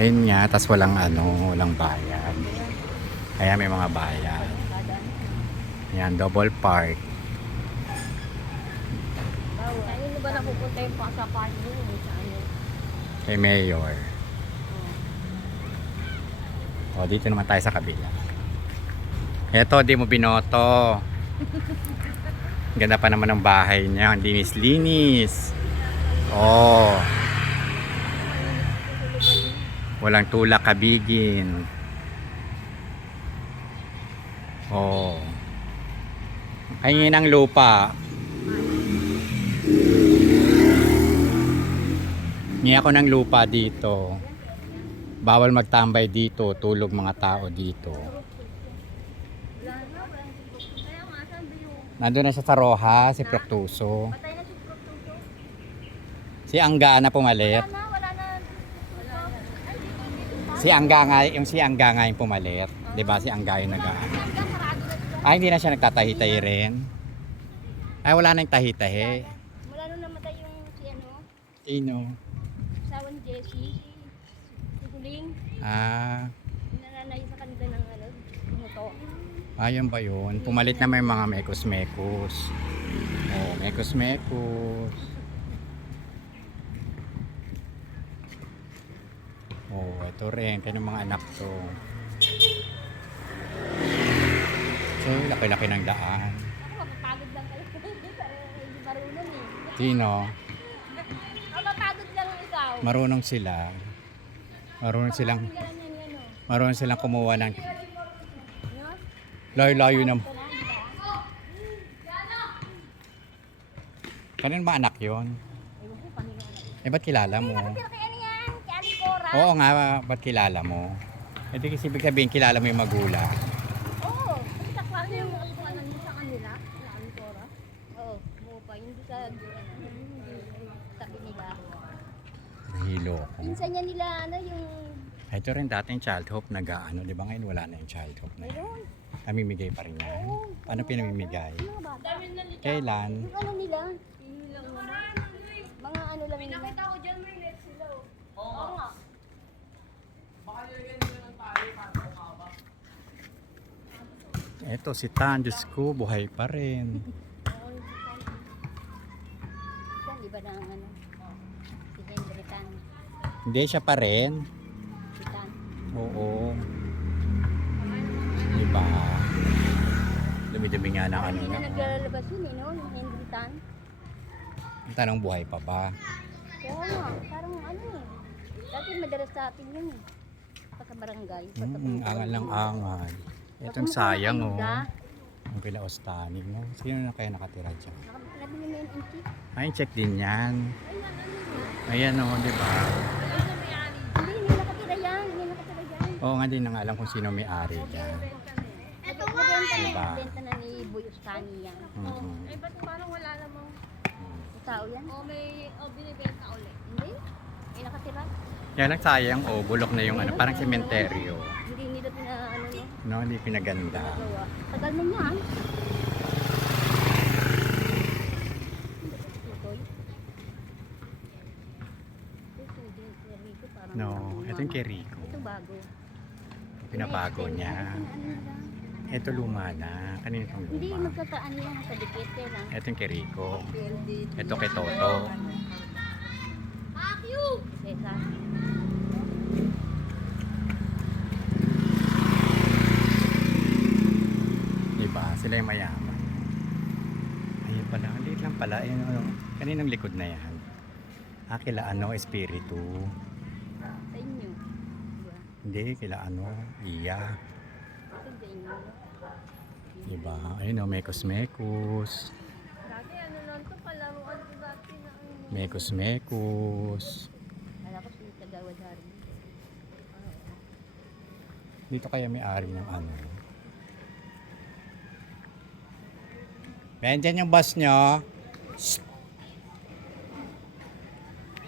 Ayun nga, tas walang walang bayad. Kaya may mga bayad. Yan, double park. Ayun ba napupunta yung sa parking sa ano? Kay Mayor. O, dito naman tayo sa kabila. Eto, di mo binoto. Ganda pa naman ng bahay niya. Ang linis-linis. Oh. Walang tulak kabigin. Oh. Kaingin ang lupa. Ngi ako ng lupa dito. Bawal magtambay dito. Tulog mga tao dito. Nandun na siya sa Roja, si Proctuso. Patay na si Proctuso. Si Angga na pumalit. Wala na. Si Angga nga, si Angga nga yung pumalit. 'Di ba? Si Angga yung Sarado na sila. Ay, hindi na siya nagtatahi-tahi rin. Ay, wala na yung tahi-tahi. Mula nung namatay yung si ano, Sino? asawa ni Jessie, si Huling, Ah, nananay sa kanila ng ano, buto. ayun ba yun? Pumalit na may mga mekos-mekos. Oh, mekos-mekos. Oh, ito rin. Kaya ng mga anak to. So, laki-laki ng daan. Ako, mapagod lang kayo. Hindi marunong eh. Sino? Mapagod lang ikaw. Marunong sila. Marunong silang Tingnan yan yan o. marunong silang kumuha ng No? layo-layo na. Ito na, di ba? Kanin ba anak yon? Ewan ko, kanina na. Eh, ba't kilala mo? Nakatira kay ano yan? Kay Aling Cora? Oo nga, ba't kilala mo? Eh, di kasi ibig sabihin kilala mo yung magulang. Oo. Kasi kakwang yung katuanan mo sa kanila. Kay Aling Cora? Oo. Mupa. Hindi sa sabi nila. Nahilo ko. Minsan niya nila ano yung Ito rin dati yung child hope nag-ano, di ba ngayon wala na yung child hope na yun? meron. Namimigay pa rin yan. Paano pinamimigay? Yung mga bata. Kailan? Yung ano nila. Mga ano lang nila. Nakita ko dyan may net sila. Oo nga. Baka nilagyan nila ng pari para umaba. Eto si Tan, Diyos ko, buhay pa rin. Yan, di ba na ang ano? Si Henry Tan. Hindi siya pa rin. Si Tan. Oo. Di ba? Dumi-dumi nga ng ano Hindi na. na naglalabas yun eh, no? Yung Henry Tan. Ang tanong buhay pa ba? Kaya nga, parang ano eh. Dati madalas sa atin yun eh. Sa barangay. Angal lang angal. Etong sayang oh. Ang kila Ostani mo. Sino na kaya nakatira dyan? Nabili mo yung antique. Ay, check din yan. Ayan oh, di ba? Hindi, hindi nakatira yan. Hindi nakatira yan. Oo nga, di na nga alam kung sino may-ari dyan. Ito nga. Nabenta na, Diba? nabenta na ni Boy Ustani yan. Mhm. Eh, ba't parang wala namang... Ang tao yan. O may... O binibenta ulit. Hindi. May nakatira. Kaya lang sayang oh, bulok na yung ano, parang sementeryo. Hindi nila ano no. No, hindi pinaganda. Gawa. Tagal na yan. Tutoy. Ito din, Rico, parang No, ano, ito yung kay Rico. Ito bago. Pinabago niya. Ito luma na. Kanina itong Hindi, luma. magkakaan lang sa dikit lang. Ito yung kay Rico. Ito kay Toto. Kesa. Diba? Sila yung mayaman. Ayun pala. Hindi lang pala. Ayun, ano, kaninang likod na yan. Kila ano, Espiritu. Sa inyo. Diba? Hindi, kila ano, Iya. Ito sa inyo. Diba? Ayun o, mekos-mekos. Dati ano lang to, palaruan ko dati na ano. Mekos-mekos. Kala ko si Tagawad Harvey. Dito kaya may-ari ng ano. Ayan dyan yung bus nyo. Shh!